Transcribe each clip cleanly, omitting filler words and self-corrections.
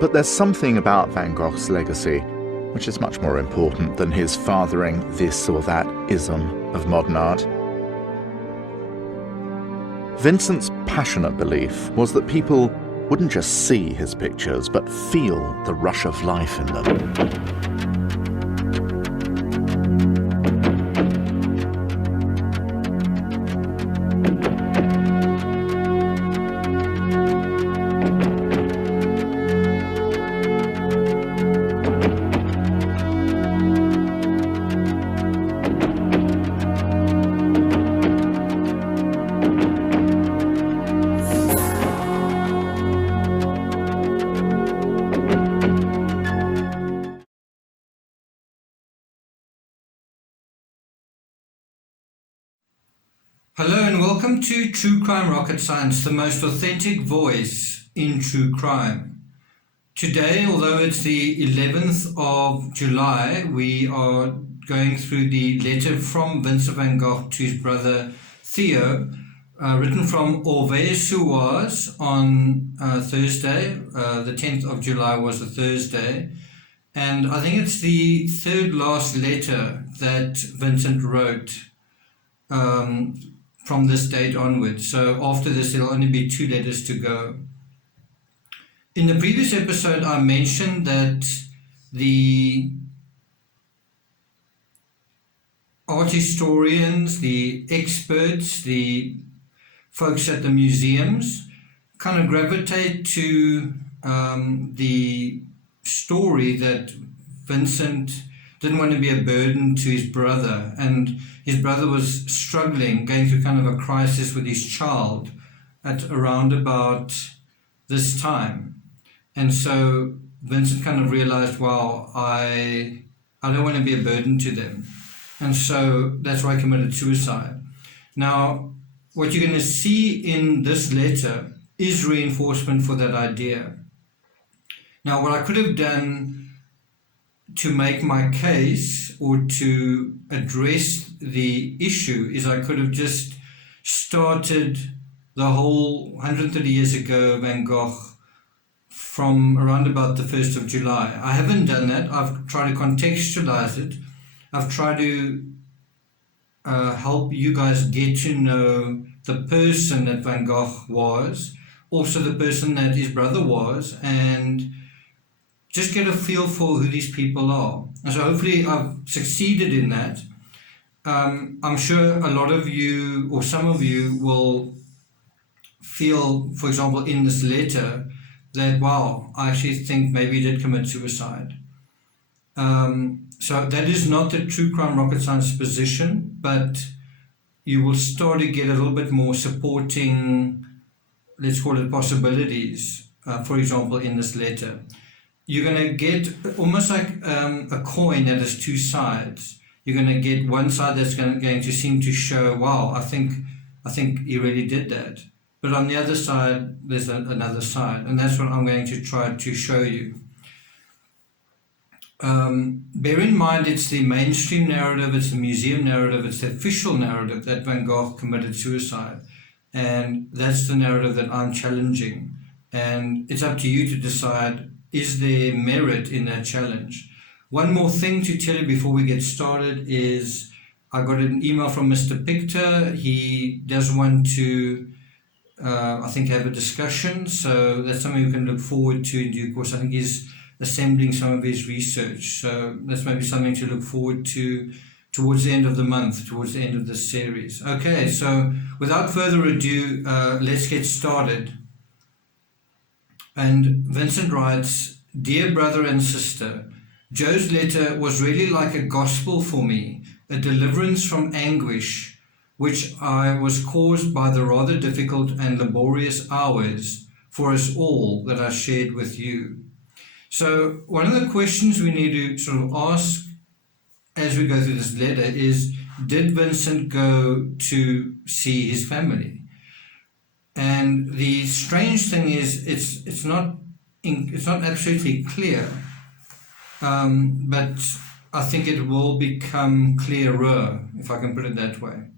But there's something about Van Gogh's legacy which is much more important than his fathering this or that ism of modern art. Vincent's passionate belief was that people wouldn't just see his pictures, but feel the rush of life in them. Hello and welcome to True Crime Rocket Science, the most authentic voice in true crime. Today, although it's the 11th of July, we are going through the letter from Vincent van Gogh to his brother Theo, written from Orvais on Thursday. The 10th of July was a Thursday. And I think it's the third last letter that Vincent wrote from this date onwards. So after this, there'll only be 2 letters to go. In the previous episode, I mentioned that the art historians, the experts, the folks at the museums kind of gravitate to the story that Vincent didn't want to be a burden to his brother, and his brother was struggling, going through kind of a crisis with his child at around about this time. And so Vincent kind of realized, wow, I don't want to be a burden to them. And so that's why he committed suicide. Now, what you're going to see in this letter is reinforcement for that idea. Now, what I could have done to make my case or to address the issue is I could have just started the whole 130 years ago Van Gogh from around about the 1st of July. I haven't done that. I've tried to contextualize it. I've tried to help you guys get to know the person that Van Gogh was, also the person that his brother was, and just get a feel for who these people are. And so hopefully I've succeeded in that. I'm sure a lot of you, or some of you, will feel, for example, in this letter, that, wow, I actually think maybe he did commit suicide. So that is not the True Crime Rocket Science position, but you will start to get a little bit more supporting, let's call it possibilities, for example, in this letter. You're going to get almost like a coin that has 2 sides. You're going to get one side that's going to seem to show, wow, I think he really did that. But on the other side, there's another side. And that's what I'm going to try to show you. Bear in mind, it's the mainstream narrative, it's the museum narrative, it's the official narrative that Van Gogh committed suicide. And that's the narrative that I'm challenging. And it's up to you to decide, is there merit in that challenge? One more thing to tell you before we get started is I got an email from Mr. Pictor. He does want to, I think, have a discussion. So that's something we can look forward to in due course. I think he's assembling some of his research. So that's maybe something to look forward to towards the end of the month, towards the end of this series. Okay, so without further ado, let's get started. And Vincent writes, "Dear brother and sister, Joe's letter was really like a gospel for me, a deliverance from anguish, which I was caused by the rather difficult and laborious hours for us all that I shared with you." So one of the questions we need to sort of ask as we go through this letter is, did Vincent go to see his family? And the strange thing is, it's not absolutely clear, but I think it will become clearer, if I can put it that way.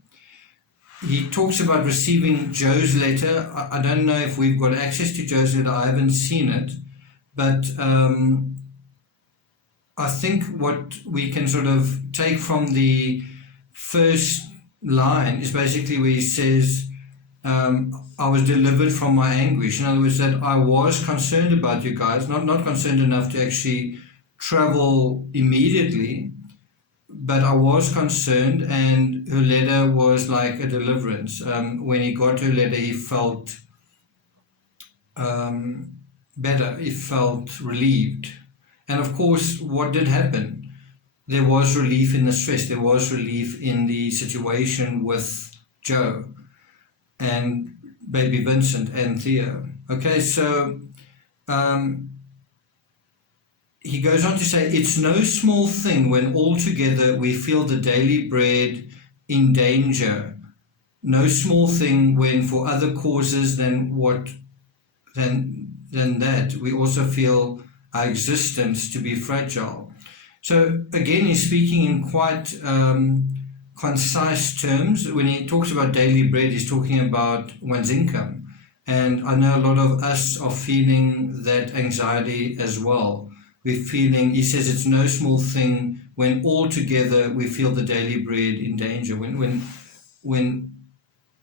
He talks about receiving Joe's letter. I don't know if we've got access to Joe's letter. I haven't seen it. But I think what we can sort of take from the first line is basically where he says, I was delivered from my anguish. In other words, that I was concerned about you guys, not concerned enough to actually travel immediately, but I was concerned, and her letter was like a deliverance. When he got her letter, he felt better, he felt relieved. And of course, what did happen? There was relief in the stress, there was relief in the situation with Jo and baby Vincent and Theo. Okay, so he goes on to say, it's no small thing when all together we feel the daily bread in danger. No small thing when for other causes than that we also feel our existence to be fragile. So again, he's speaking in quite concise terms. When he talks about daily bread, he's talking about one's income. And I know a lot of us are feeling that anxiety as well. We're feeling, he says, it's no small thing when all together we feel the daily bread in danger. When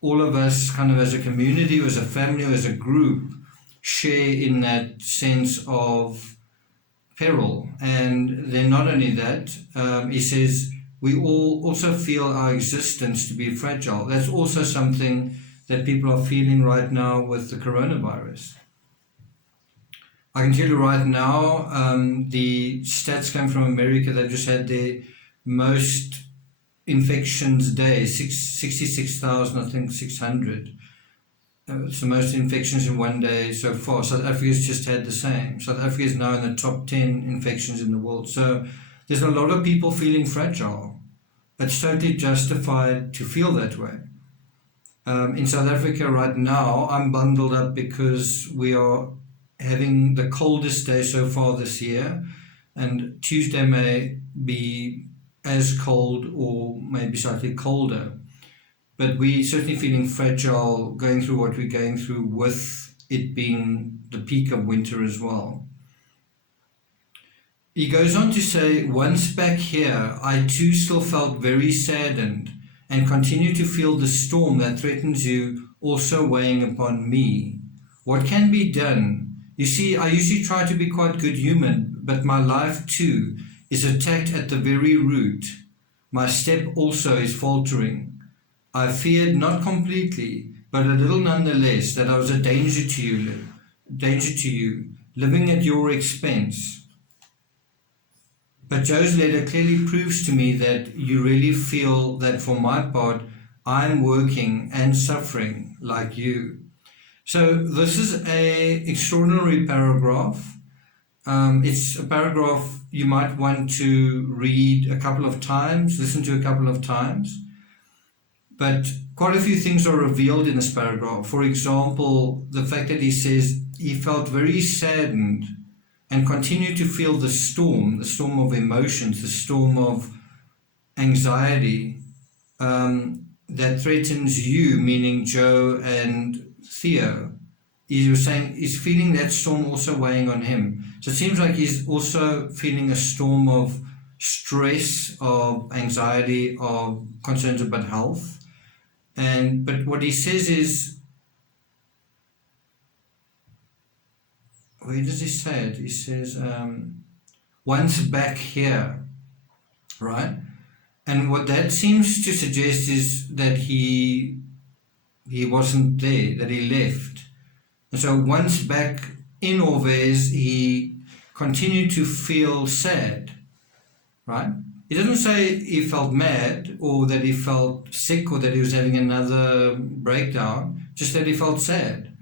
all of us kind of as a community, or as a family, or as a group, share in that sense of peril. And then not only that, he says, we all also feel our existence to be fragile. That's also something that people are feeling right now with the coronavirus. I can tell you right now, the stats come from America. They've just had their most infections day, 66,000, I think 600. It's the most infections in one day so far. South Africa's just had the same. South Africa is now in the top 10 infections in the world. So there's a lot of people feeling fragile. It's totally justified to feel that way. In South Africa right now, I'm bundled up because we are having the coldest day so far this year, and Tuesday may be as cold or maybe slightly colder. But we're certainly feeling fragile going through what we're going through, with it being the peak of winter as well. He goes on to say, once back here, I too still felt very saddened and continue to feel the storm that threatens you also weighing upon me. What can be done? You see, I usually try to be quite good human, but my life too is attacked at the very root. My step also is faltering. I feared not completely, but a little nonetheless, that I was a danger to you, living at your expense. But Jo's letter clearly proves to me that you really feel that for my part, I'm working and suffering like you. So this is an extraordinary paragraph. It's a paragraph you might want to read a couple of times, listen to a couple of times. But quite a few things are revealed in this paragraph. For example, the fact that he says he felt very saddened and continued to feel the storm of emotions, the storm of anxiety that threatens you, meaning Jo and Theo. He was saying he's feeling that storm also weighing on him. So it seems like he's also feeling a storm of stress, of anxiety, of concerns about health. But what he says is, where does he say it? He says, once back here, right? And what that seems to suggest is that he wasn't there, that he left. And so once back in Orvez, he continued to feel sad, right? He doesn't say he felt mad or that he felt sick or that he was having another breakdown, just that he felt sad.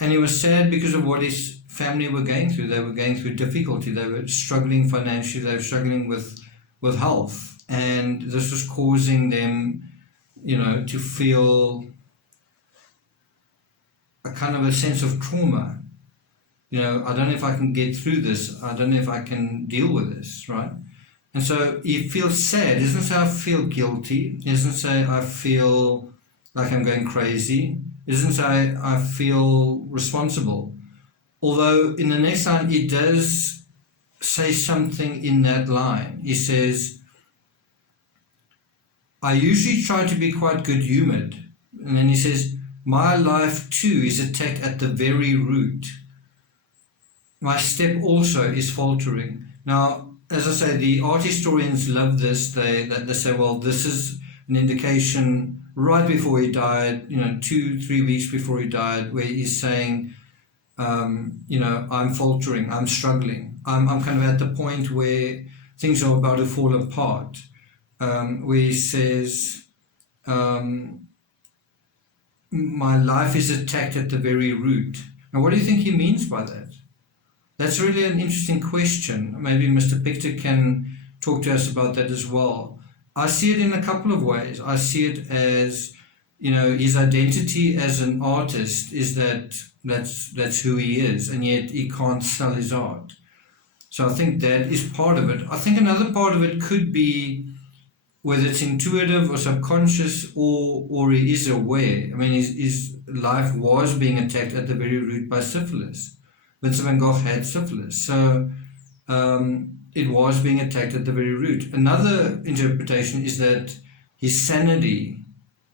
And he was sad because of what his family were going through. They were going through difficulty. They were struggling financially. They were struggling with health. And this was causing them, to feel a kind of a sense of trauma. I don't know if I can get through this. I don't know if I can deal with this, right? And so he feels sad. He doesn't say I feel guilty. He doesn't say I feel like I'm going crazy. He doesn't say I feel responsible. Although in the next line he does say something in that line. He says, I usually try to be quite good-humoured. And then he says, my life too is attacked at the very root. My step also is faltering. Now, as I say, the art historians love this. They say, well, this is an indication right before he died, 2-3 weeks before he died, where he's saying, I'm faltering, I'm struggling. I'm kind of at the point where things are about to fall apart. Where he says, my life is attacked at the very root. Now, what do you think he means by that? That's really an interesting question. Maybe Mr. Pictor can talk to us about that as well. I see it in a couple of ways. I see it as, his identity as an artist is that's who he is, and yet he can't sell his art. So I think that is part of it. I think another part of it could be whether it's intuitive or subconscious, or he is aware. I mean, his life was being attacked at the very root by syphilis. Vincent van Gogh had syphilis, so it was being attacked at the very root. Another interpretation is that his sanity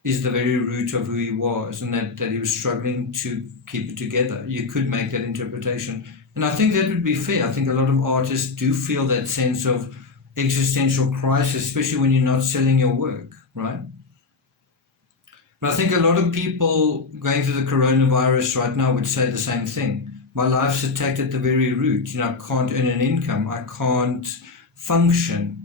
is the very root of who he was, and that he was struggling to keep it together. You could make that interpretation. And I think that would be fair. I think a lot of artists do feel that sense of existential crisis, especially when you're not selling your work, right? But I think a lot of people going through the coronavirus right now would say the same thing. My life's attacked at the very root. I can't earn an income. I can't function.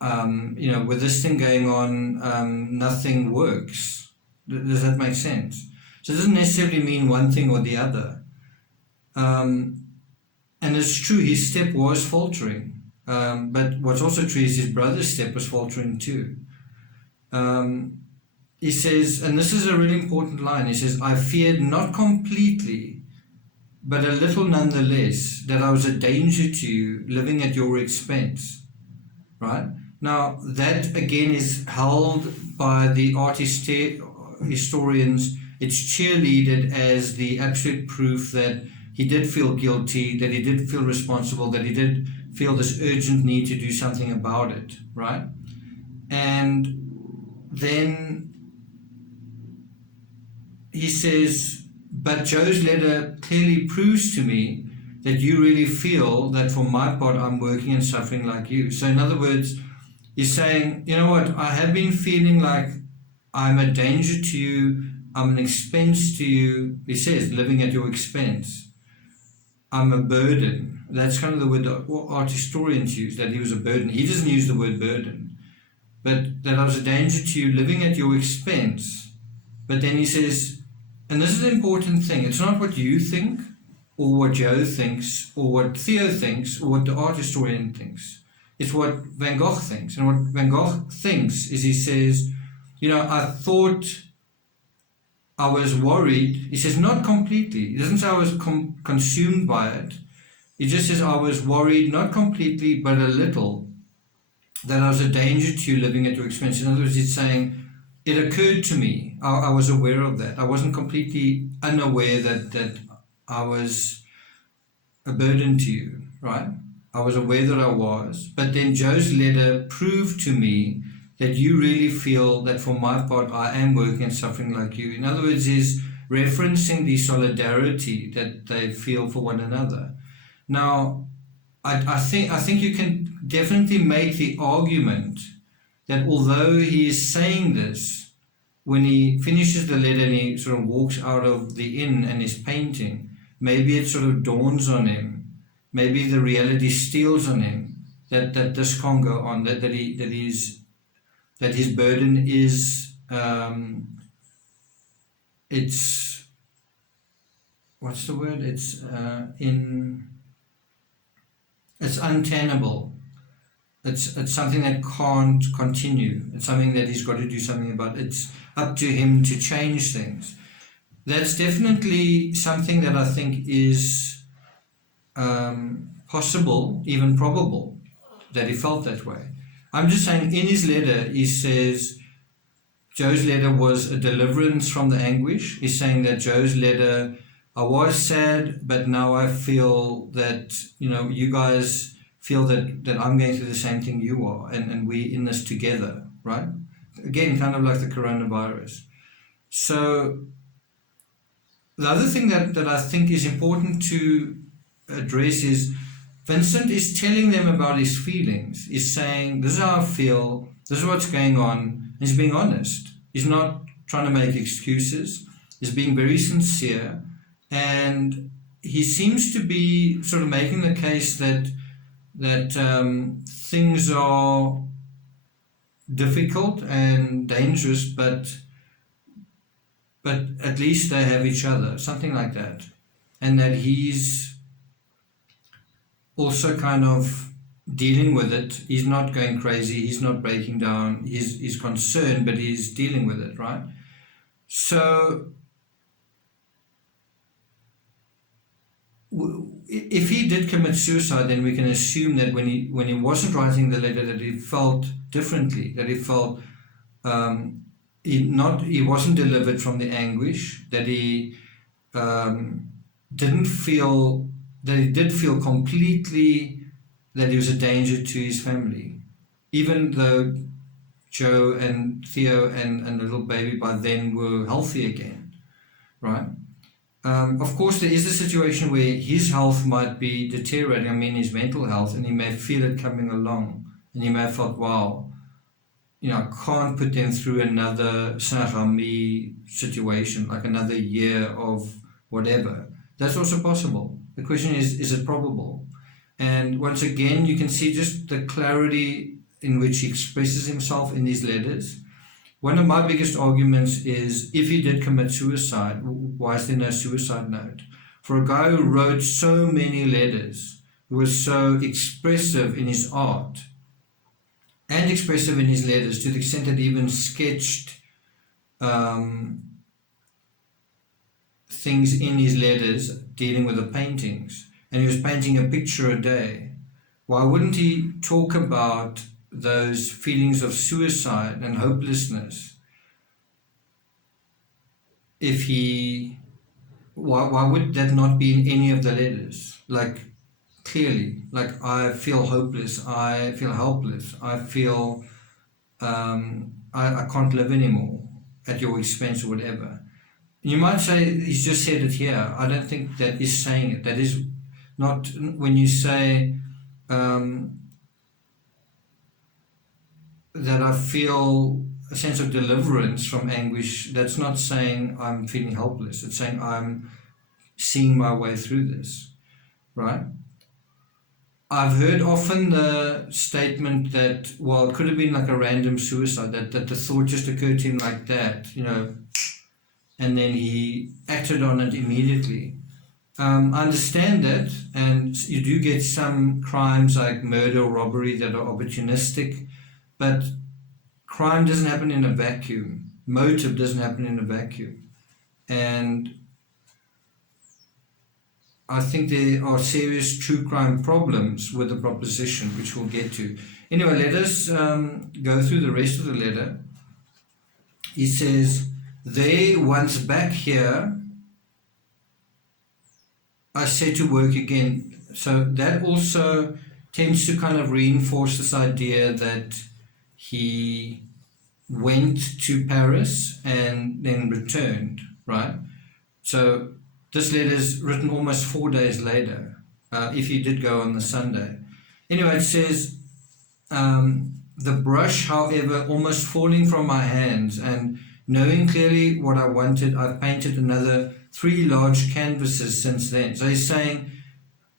With this thing going on, nothing works. Does that make sense? So it doesn't necessarily mean one thing or the other. And it's true, his step was faltering. But what's also true is his brother's step was faltering too. He says, and this is a really important line, he says, I feared not completely, but a little nonetheless, that I was a danger to you, living at your expense. Right? Now, that again is held by the art historians, it's cheerleaded as the absolute proof that he did feel guilty, that he did feel responsible, that he did feel this urgent need to do something about it, right? And then he says, but Jo's letter clearly proves to me that you really feel that for my part I'm working and suffering like you. So in other words, he's saying, you know what, I have been feeling like I'm a danger to you, I'm an expense to you. He says, living at your expense. I'm a burden. That's kind of the word that art historians use, that he was a burden. He doesn't use the word burden, but that I was a danger to you, living at your expense. But then he says, and this is an important thing, it's not what you think, or what Jo thinks, or what Theo thinks, or what the art historian thinks. It's what Van Gogh thinks. And what Van Gogh thinks is, he says, I thought, I was worried. He says, not completely. He doesn't say I was consumed by it. He just says, I was worried, not completely, but a little, that I was a danger to you, living at your expense. In other words, he's saying, it occurred to me. I was aware of that. I wasn't completely unaware that I was a burden to you, right? I was aware that I was. But then Jo's letter proved to me that you really feel that for my part I am working and suffering like you. In other words, he's referencing the solidarity that they feel for one another. Now, I think you can definitely make the argument that although he is saying this, when he finishes the letter and he sort of walks out of the inn and is painting, maybe it sort of dawns on him, maybe the reality steals on him that this can't go on, that his burden is it's what's the word? It's untenable. It's something that can't continue. It's something that he's got to do something about. It's up to him to change things. That's definitely something that I think is possible, even probable, that he felt that way. I'm just saying, in his letter, he says Jo's letter was a deliverance from the anguish. He's saying that Jo's letter I was sad, but now I feel that, you guys feel that I'm going through the same thing you are, and we're in this together, right? Again, kind of like the coronavirus. So the other thing that I think is important to address is Vincent is telling them about his feelings. He's saying, this is how I feel, this is what's going on, and he's being honest. He's not trying to make excuses. He's being very sincere, and he seems to be sort of making the case that things are difficult and dangerous, but at least they have each other, something like that, and that he's also kind of dealing with it. He's not going crazy, he's not breaking down, he's concerned, but he's dealing with it, right? So if he did commit suicide, then we can assume that when he wasn't writing the letter, that he felt differently, that he felt he wasn't delivered from the anguish, that he did feel completely that he was a danger to his family, even though Jo and Theo and the little baby by then were healthy again, right? Of course, there is a situation where his health might be deteriorating, his mental health, and he may feel it coming along, and he may have thought, wow, I can't put them through another Sarami situation, like another year of whatever. That's also possible. The question is it probable? And once again, you can see just the clarity in which he expresses himself in these letters. One of my biggest arguments is, if he did commit suicide, why is there no suicide note? For a guy who wrote so many letters, who was so expressive in his art, and expressive in his letters, to the extent that he even sketched things in his letters dealing with the paintings, and he was painting a picture a day. Why wouldn't he talk about those feelings of suicide and hopelessness? Why would that not be in any of the letters? Like, clearly, like, I feel hopeless, I feel helpless, I feel I can't live anymore at your expense or whatever. You might say he's just said it here. I don't think that is saying it. That is not, when you say that I feel a sense of deliverance from anguish, that's not saying I'm feeling helpless. It's saying I'm seeing my way through this, right? I've heard often the statement that, well, it could have been like a random suicide, that the thought just occurred to him like that, and then he acted on it immediately. I understand that, and you do get some crimes like murder or robbery that are opportunistic, but crime doesn't happen in a vacuum. Motive doesn't happen in a vacuum. And I think there are serious true crime problems with the proposition, which we'll get to. Anyway, let us go through the rest of the letter. He says, "There, once back here, I set to work again." So that also tends to kind of reinforce this idea that he went to Paris and then returned, right? So this letter is written almost 4 days later, if he did go on the Sunday. Anyway, it says, "The brush, however, almost falling from my hands, and knowing clearly what I wanted, I've painted another 3 large canvases since then." So he's saying,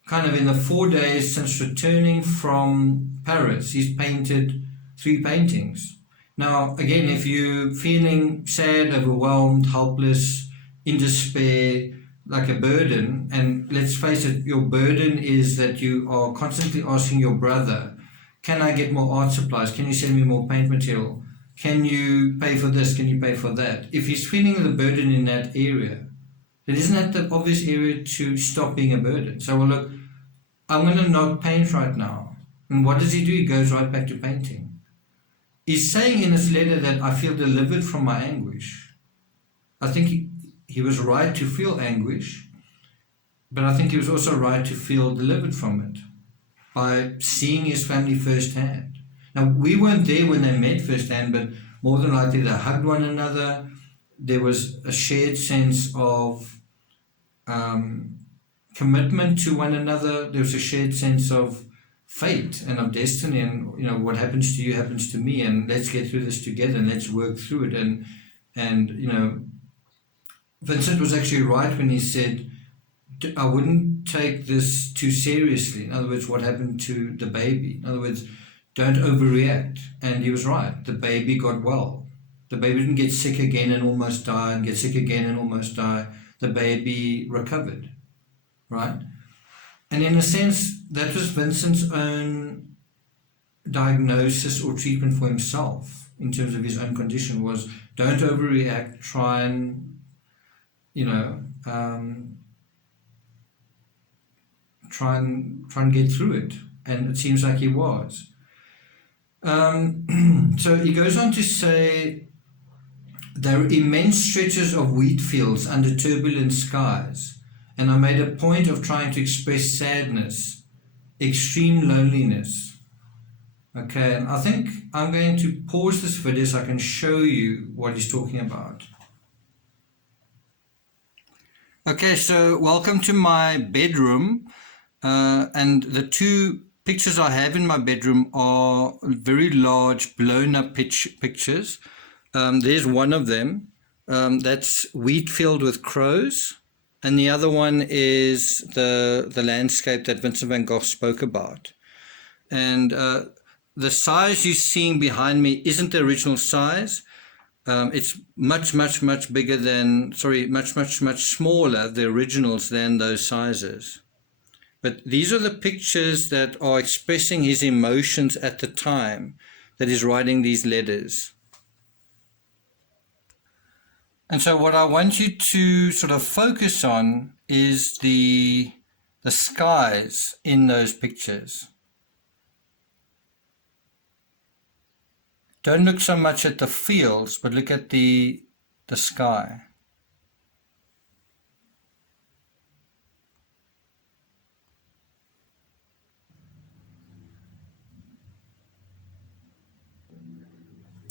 kind of in the 4 days since returning from Paris, he's painted 3 paintings. Now, again, if you're feeling sad, overwhelmed, helpless, in despair, like a burden, and let's face it, your burden is that you are constantly asking your brother, can I get more art supplies? Can you send me more paint material? Can you pay for this? Can you pay for that? If he's feeling the burden in that area, then isn't that the obvious area to stop being a burden? So, well, look, I'm going to not paint right now. And what does he do? He goes right back to painting. He's saying in his letter that I feel delivered from my anguish. I think he was right to feel anguish, but I think he was also right to feel delivered from it by seeing his family firsthand. Now, we weren't there when they met firsthand, but more than likely they hugged one another. There was a shared sense of commitment to one another. There was a shared sense of fate and of destiny, and what happens to you happens to me, and let's get through this together and let's work through it. And Vincent was actually right when he said, I wouldn't take this too seriously. In other words, what happened to the baby? In other words, don't overreact. And he was right. The baby got well. The baby didn't get sick again and almost die, and get sick again and almost die. The baby recovered, right? And in a sense, that was Vincent's own diagnosis or treatment for himself in terms of his own condition, was don't overreact, try and, try and get through it. And it seems like he was. So he goes on to say, there are immense stretches of wheat fields under turbulent skies, and I made a point of trying to express sadness, extreme loneliness. Okay, and I think I'm going to pause this video so I can show you what he's talking about. Okay, so welcome to my bedroom, and the two pictures I have in my bedroom are very large blown up pictures. There's one of them, that's Wheatfield with crows, and the other one is the landscape that Vincent van Gogh spoke about. And the size you're seeing behind me isn't the original size. It's much bigger than, much smaller, the originals, than those sizes. But these are the pictures that are expressing his emotions at the time that he's writing these letters. And so what I want you to sort of focus on is the skies in those pictures. Don't look so much at the fields, but look at the sky.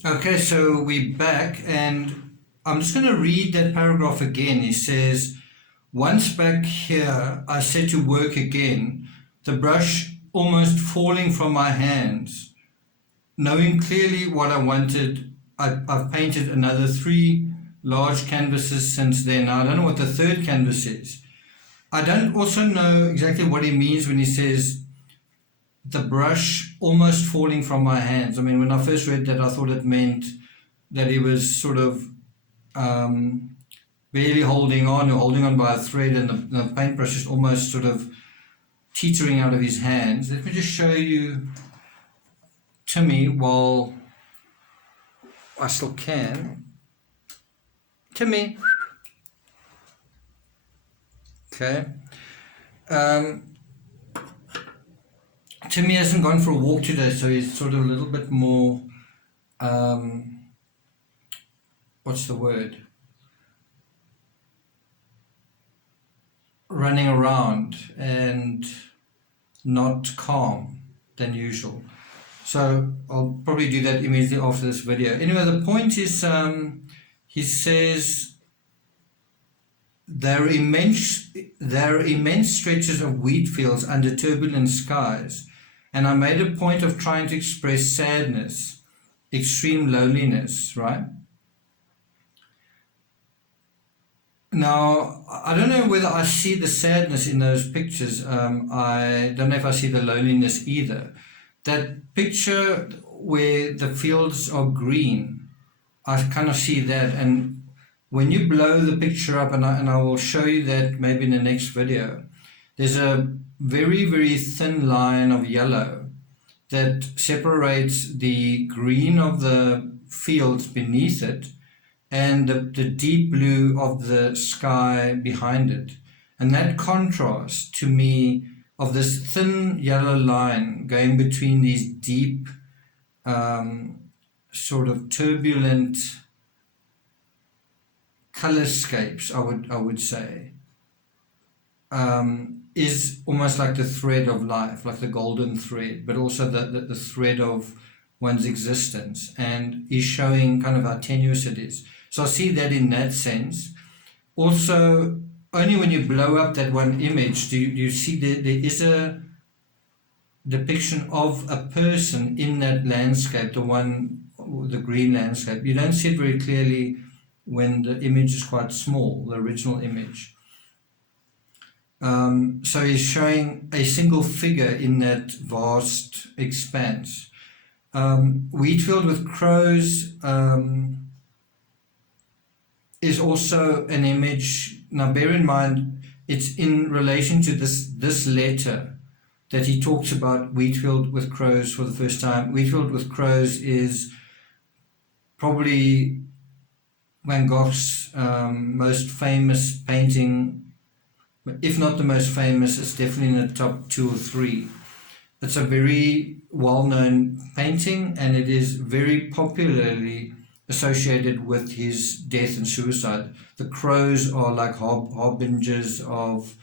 Okay, so we're back, and I'm just going to read that paragraph again. He says, once back here, I set to work again, the brush almost falling from my hands. Knowing clearly what I wanted, I've painted another 3 large canvases since then. Now, I don't know what the third canvas is. I don't also know exactly what he means when he says the brush almost falling from my hands. I mean, when I first read that, I thought it meant that he was sort of barely holding on, or holding on by a thread, and the paintbrush is almost sort of teetering out of his hands. Let me just show you Timmy while I still can. Timmy. Okay. Timmy hasn't gone for a walk today, so he's sort of a little bit more, what's the word? Running around and not calm than usual. So I'll probably do that immediately after this video. Anyway, the point is, he says, there are immense stretches of wheat fields under turbulent skies, and I made a point of trying to express sadness, extreme loneliness, right? Now, I don't know whether I see the sadness in those pictures. I don't know if I see the loneliness either. That picture where the fields are green, I kind of see that. And when you blow the picture up, and I will show you that maybe in the next video, there's a very thin line of yellow that separates the green of the fields beneath it and the deep blue of the sky behind it. And that contrast to me of this thin yellow line going between these deep, sort of turbulent colorscapes, I would say. is almost like the thread of life, like the golden thread, but also the thread of one's existence. And he's showing kind of how tenuous it is. So I see that in that sense. Also, only when you blow up that one image do you see there is a depiction of a person in that landscape, the green landscape. You don't see it very clearly when the image is quite small, the original image. So he's showing a single figure in that vast expanse. Wheatfield with crows is also an image. Now bear in mind, it's in relation to this letter that he talks about Wheatfield with crows for the first time. Wheatfield with crows is probably Van Gogh's most famous painting. If not the most famous, it's definitely in the top 2 or 3. It's a very well-known painting, and it is very popularly associated with his death and suicide. The crows are like harbingers of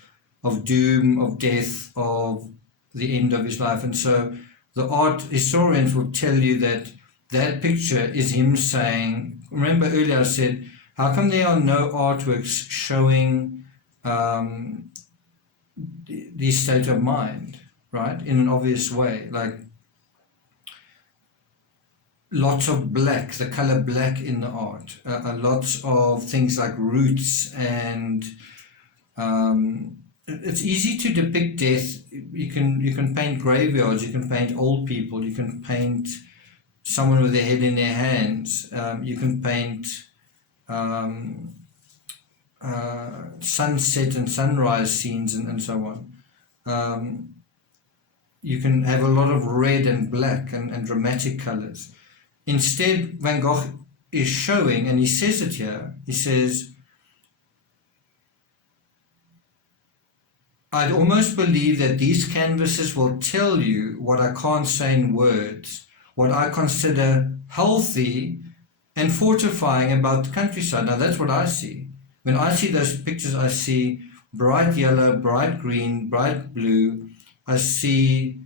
doom, of death, of the end of his life. And so the art historians will tell you that that picture is him saying, remember earlier I said, how come there are no artworks showing the state of mind, right, in an obvious way, like lots of black, the color black in the art, lots of things like roots, and it's easy to depict death. You can paint graveyards, you can paint old people, you can paint someone with their head in their hands, you can paint sunset and sunrise scenes and so on. You can have a lot of red and black and dramatic colors. Instead, Van Gogh is showing, and he says it here, he says, I'd almost believe that these canvases will tell you what I can't say in words, what I consider healthy and fortifying about the countryside. Now that's what I see. When I see those pictures, I see bright yellow, bright green, bright blue. I see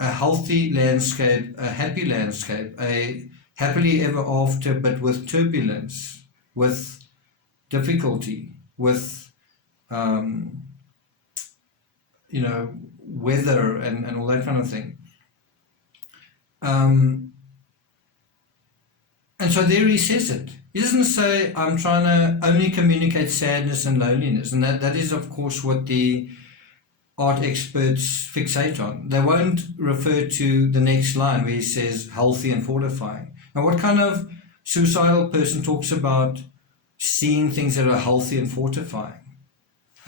a healthy landscape, a happy landscape, a happily ever after, but with turbulence, with difficulty, with weather and all that kind of thing. And so there he says it. He doesn't say, I'm trying to only communicate sadness and loneliness. And that is, of course, what the art experts fixate on. They won't refer to the next line where he says healthy and fortifying. Now, what kind of suicidal person talks about seeing things that are healthy and fortifying?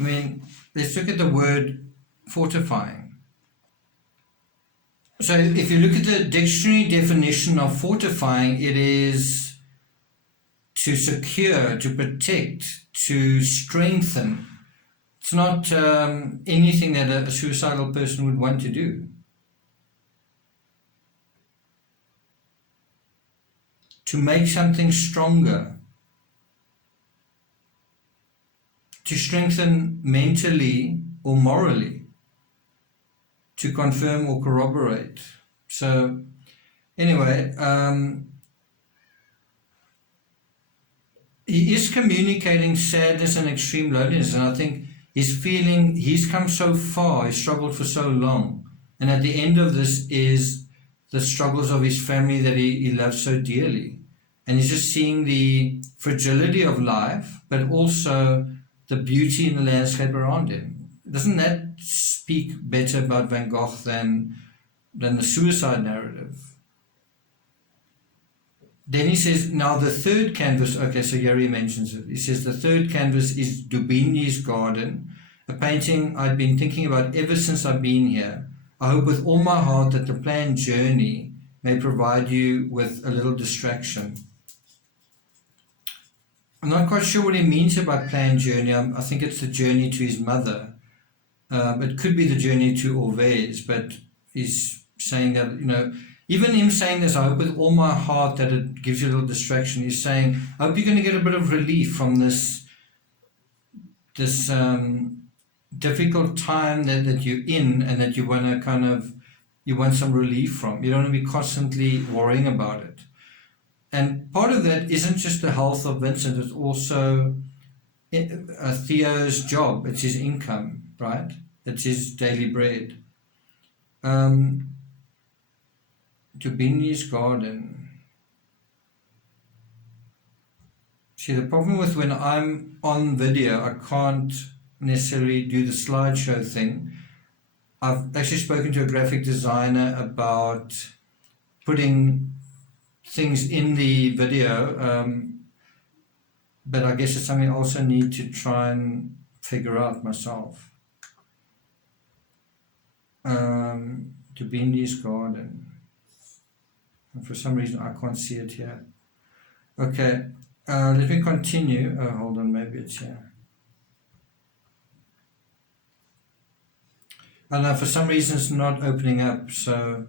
I mean, let's look at the word fortifying. So if you look at the dictionary definition of fortifying, it is to secure, to protect, to strengthen. It's not anything that a suicidal person would want to do. To make something stronger, to strengthen mentally or morally, to confirm or corroborate. So anyway, he is communicating sadness and extreme loneliness, and I think he's come so far, he's struggled for so long, and at the end of this is the struggles of his family that he loves so dearly, and he's just seeing the fragility of life, but also the beauty in the landscape around him. Doesn't that speak better about Van Gogh than the suicide narrative? Then he says, now the third canvas, okay, so here he mentions it. He says the third canvas is Dubini's Garden, a painting I'd been thinking about ever since I've been here. I hope with all my heart that the planned journey may provide you with a little distraction. I'm not quite sure what he means about planned journey. I think it's the journey to his mother. It could be the journey to Orvez, but he's saying that, even him saying this, I hope with all my heart that it gives you a little distraction. He's saying, I hope you're going to get a bit of relief from this difficult time that you're in, and that you want to you want some relief from. You don't want to be constantly worrying about it. And part of that isn't just the health of Vincent, it's also Theo's job, it's his income, right? It's his daily bread. Jobini's garden. See, the problem with when I'm on video, I can't necessarily do the slideshow thing. I've actually spoken to a graphic designer about putting things in the video, but I guess it's something I also need to try and figure out myself. Jobini's garden. And for some reason I can't see it here. Okay, let me continue. Oh, hold on, maybe it's here. I don't know, for some reason it's not opening up, so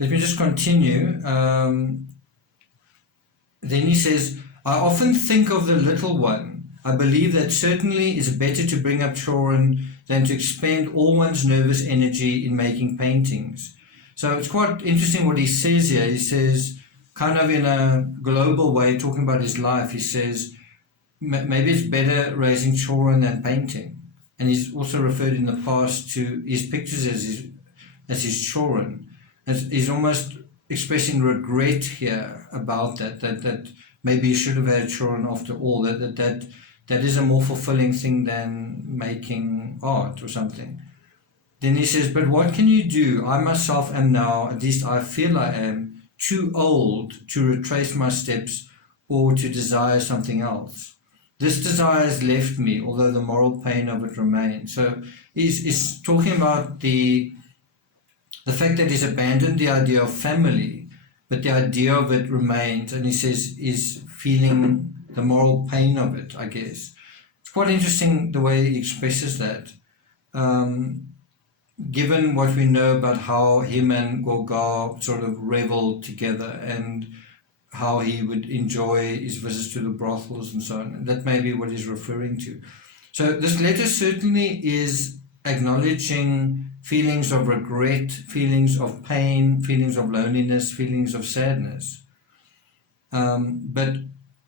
let me just continue. Then he says, I often think of the little one. I believe that certainly it's better to bring up children than to expend all one's nervous energy in making paintings. So it's quite interesting what he says here. He says, kind of in a global way, talking about his life, he says, maybe it's better raising children than painting. And he's also referred in the past to his pictures as his children. He's almost expressing regret here about that maybe he should have had children after all, that is a more fulfilling thing than making art or something. Then he says, but what can you do? I myself am now, at least I feel I am, too old to retrace my steps or to desire something else. This desire has left me, although the moral pain of it remains. So he's talking about the fact that he's abandoned the idea of family, but the idea of it remains, and he says is feeling the moral pain of it, I guess. It's quite interesting the way he expresses that. Given what we know about how him and Gogh sort of reveled together and how he would enjoy his visits to the brothels and so on, that may be what he's referring to. So this letter certainly is acknowledging feelings of regret, feelings of pain, feelings of loneliness, feelings of sadness. But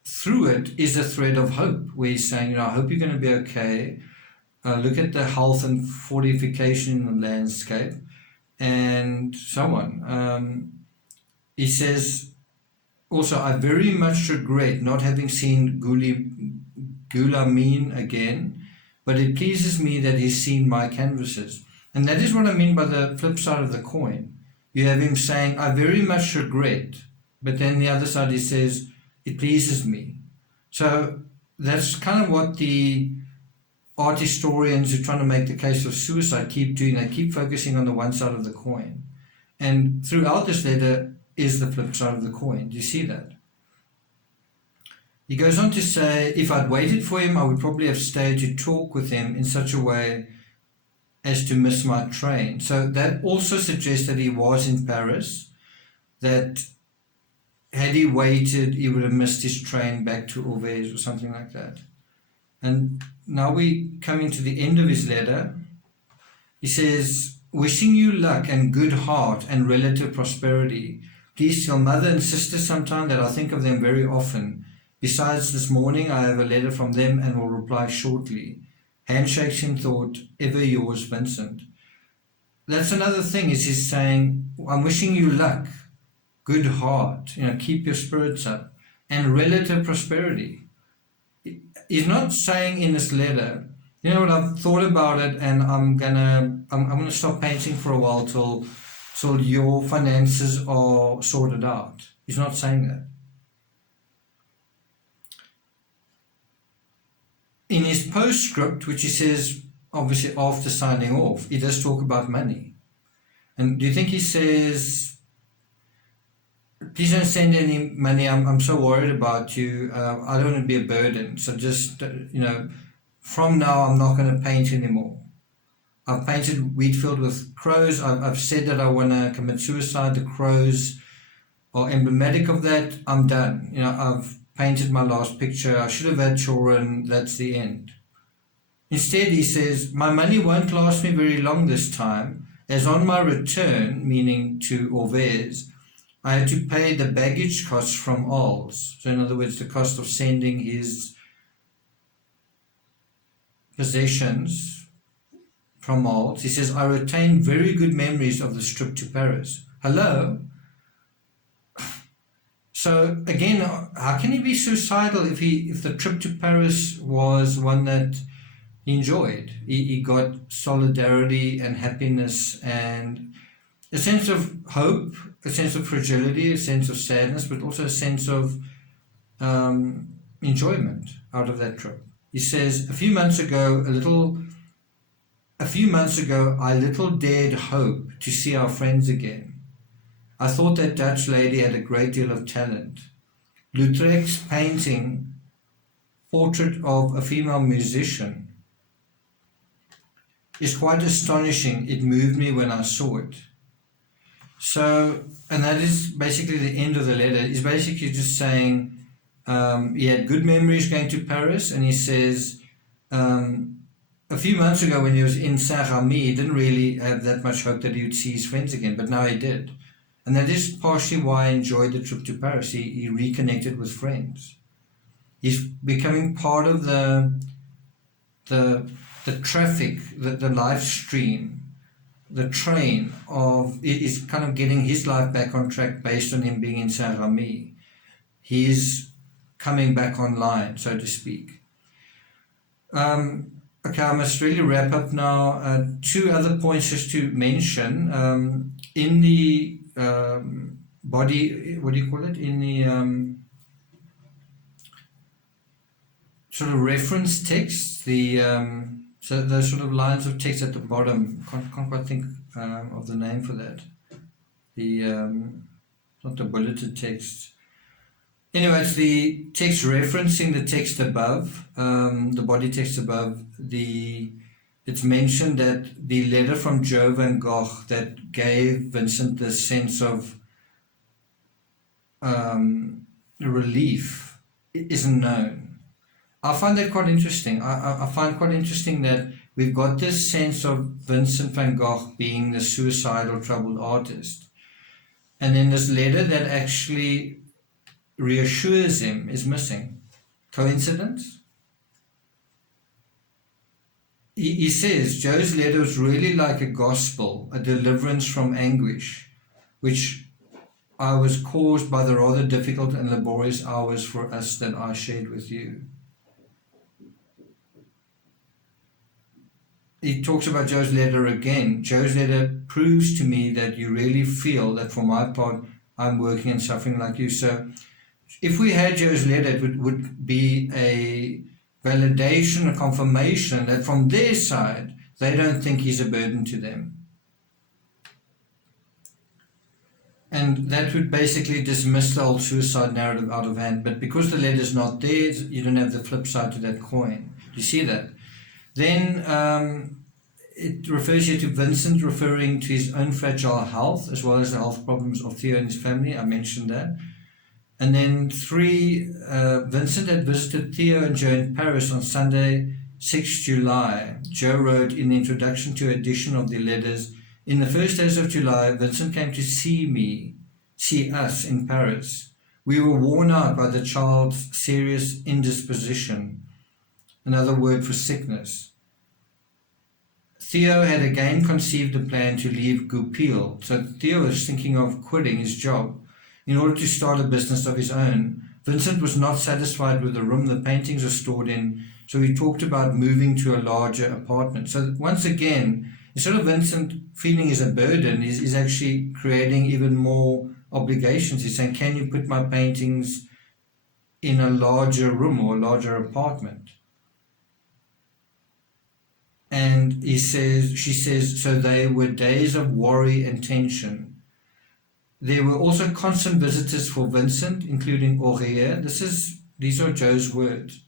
through it is a thread of hope, where he's saying, I hope you're going to be okay. Look at the health and fortification in the landscape, and so on. He says, also, I very much regret not having seen Gulameen again, but it pleases me that he's seen my canvases. And that is what I mean by the flip side of the coin. You have him saying, I very much regret, but then the other side he says, it pleases me. So that's kind of what the art historians who are trying to make the case of suicide keep doing. They keep focusing on the one side of the coin. And throughout this letter is the flip side of the coin. Do you see that? He goes on to say, if I'd waited for him, I would probably have stayed to talk with him in such a way as to miss my train. So that also suggests that he was in Paris, that had he waited, he would have missed his train back to Orvez or something like that. And now we coming to the end of his letter. He says, wishing you luck and good heart and relative prosperity. Please tell mother and sister sometime that I think of them very often. Besides, this morning I have a letter from them and will reply shortly. Handshakes in thought, ever yours, Vincent. That's another thing, is he's saying, I'm wishing you luck, good heart, keep your spirits up, and relative prosperity. He's not saying in this letter, you know what, I've thought about it and I'm gonna stop painting for a while till your finances are sorted out. He's not saying that. In his postscript, which he says obviously after signing off, he does talk about money. And do you think he says, please don't send any money, I'm so worried about you, I don't want to be a burden, so just, from now I'm not going to paint anymore. I've painted Wheatfield with crows, I've said that I want to commit suicide, the crows are emblematic of that, I'm done. I've painted my last picture, I should have had children, that's the end. Instead, he says, my money won't last me very long this time, as on my return, meaning to Orvez, I had to pay the baggage costs from Arles. So in other words, the cost of sending his possessions from Arles. He says, I retain very good memories of this trip to Paris. Hello? So again, how can he be suicidal if the trip to Paris was one that he enjoyed? He got solidarity and happiness and a sense of hope, a sense of fragility, a sense of sadness, but also a sense of enjoyment out of that trip. He says, a few months ago, I little dared hope to see our friends again. I thought that Dutch lady had a great deal of talent. Lautrec's painting, Portrait of a Female Musician, is quite astonishing. It moved me when I saw it. So, and that is basically the end of the letter. He's basically just saying he had good memories going to Paris, and he says a few months ago when he was in Saint-Remy, he didn't really have that much hope that he would see his friends again, but now he did. And that is partially why I enjoyed the trip to Paris. He reconnected with friends. He's becoming part of the traffic, the life stream, the train is kind of getting his life back on track based on him being in Saint-Remy. He's coming back online, so to speak. Okay, I must really wrap up now. Two other points just to mention. In the body, what do you call it? In the sort of reference text, so those sort of lines of text at the bottom, can't quite think of the name for that. Not the bulleted text. Anyway, it's the text referencing the text above, the body text above. It's mentioned that the letter from Jo van Gogh that gave Vincent this sense of relief isn't known. I find that quite interesting. I find quite interesting that we've got this sense of Vincent van Gogh being the suicidal, troubled artist. And then this letter that actually reassures him is missing. Coincidence? He says, Jo's letter was really like a gospel, a deliverance from anguish, which I was caused by the rather difficult and laborious hours for us that I shared with you. He talks about Jo's letter again. Jo's letter proves to me that you really feel that for my part, I'm working and suffering like you. So if we had Jo's letter, it would be a validation, a confirmation that from their side, they don't think he's a burden to them. And that would basically dismiss the whole suicide narrative out of hand. But because the letter's not there, you don't have the flip side to that coin. Do you see that? Then it refers here to Vincent referring to his own fragile health as well as the health problems of Theo and his family. I mentioned that. And then 3, Vincent had visited Theo and Jo in Paris on Sunday, 6 July. Jo wrote in the introduction to edition of the letters, in the first days of July, Vincent came to see us in Paris. We were worn out by the child's serious indisposition, another word for sickness. Theo had again conceived a plan to leave Goupil, so Theo was thinking of quitting his job in order to start a business of his own. Vincent was not satisfied with the room the paintings were stored in, so he talked about moving to a larger apartment. So once again, instead of Vincent feeling is a burden, he's actually creating even more obligations. He's saying, can you put my paintings in a larger room or a larger apartment? And she says, so they were days of worry and tension. There were also constant visitors for Vincent, including Auréa. These are Jo's words.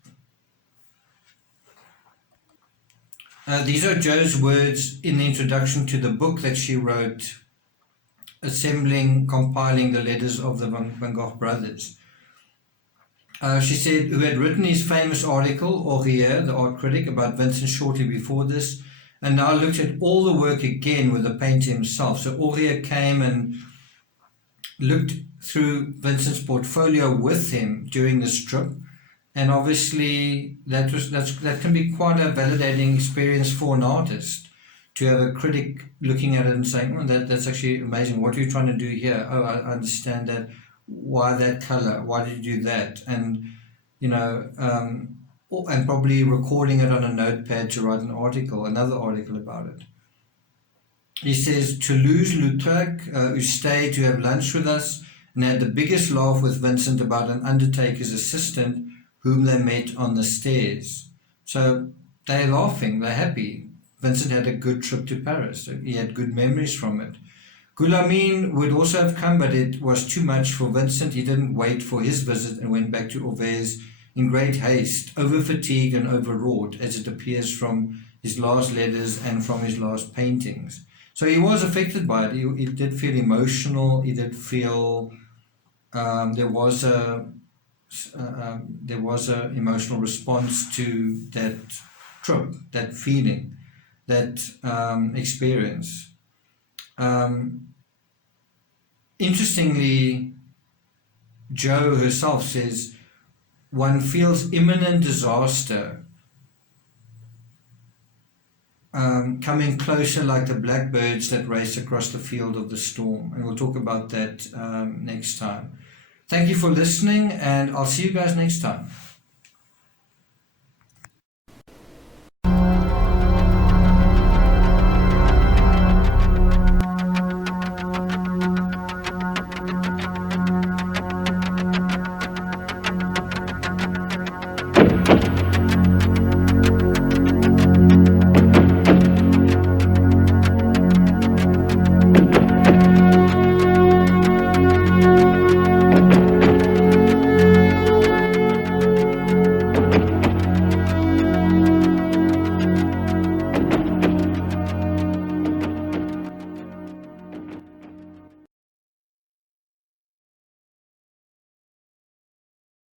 These are Jo's words in the introduction to the book that she wrote, compiling the letters of the Van Gogh brothers. She said, who had written his famous article, Aurier, the art critic, about Vincent shortly before this, and now looked at all the work again with the painter himself. So Aurier came and looked through Vincent's portfolio with him during this trip, and obviously that can be quite a validating experience for an artist, to have a critic looking at it and saying, "Oh, that's actually amazing. What are you trying to do here? Oh, I understand that. Why that color? Why did you do that?" And and probably recording it on a notepad to write another article about it. He says, Toulouse-Lautrec, who stayed to have lunch with us and had the biggest laugh with Vincent about an undertaker's assistant whom they met on the stairs. So they're laughing, they're happy. Vincent had a good trip to Paris. He had good memories from it. Guillaumin would also have come, but it was too much for Vincent. He didn't wait for his visit and went back to Auvers in great haste, over-fatigued and overwrought, as it appears from his last letters and from his last paintings. So he was affected by it. He did feel emotional. He did feel there was a emotional response to that trip, that feeling, that experience. Interestingly, Jo herself says, one feels imminent disaster coming closer like the blackbirds that race across the field of the storm. And we'll talk about that next time. Thank you for listening, and I'll see you guys next time.